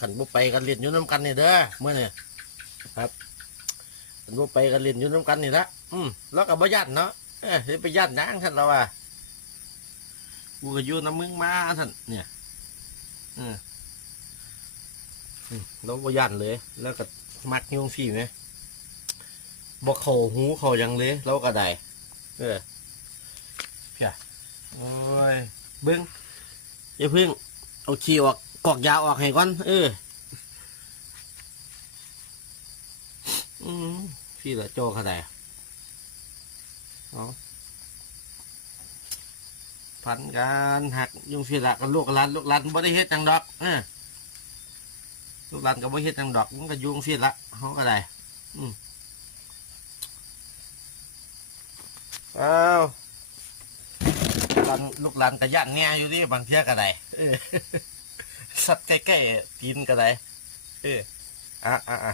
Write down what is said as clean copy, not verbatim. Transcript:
ขันบุไปกันเรียนอยู่น้ำกันนี่เด้อเมื่อเนี่ยครับขันบุไปกันเรียนอยู่น้ำกันนี่ละแล้วก็บ่ยัดเนาะไปยัดนางท่านเราว่ากูก็อยู่น้ำมึงมาท่านเนี่ยเราบ่ยัดเลยแล้วก็มักยุ่งสี่ไหมบ่เข่าหูเข่ายังเลยเราก็ได้เพียโอ้ยเบิ้งอย่าพึ่งเอาขี้ออกกอกยาออกให้ก่อนพี่ละโจเขาได้พันกันหักยุ่งสิละกับลูกหลานบ่ได้เฮ็ดจังดอกลูกหลานก็บ่เฮ็ดจังดอกมันก็ยุ่งสิละเขาก็ได้อ้าวลูกหลานก็ย่านแง่อยู่ดิบางเที่ยก็ได้สัตว์ใกล้ๆตีนก็ได้อ่ะ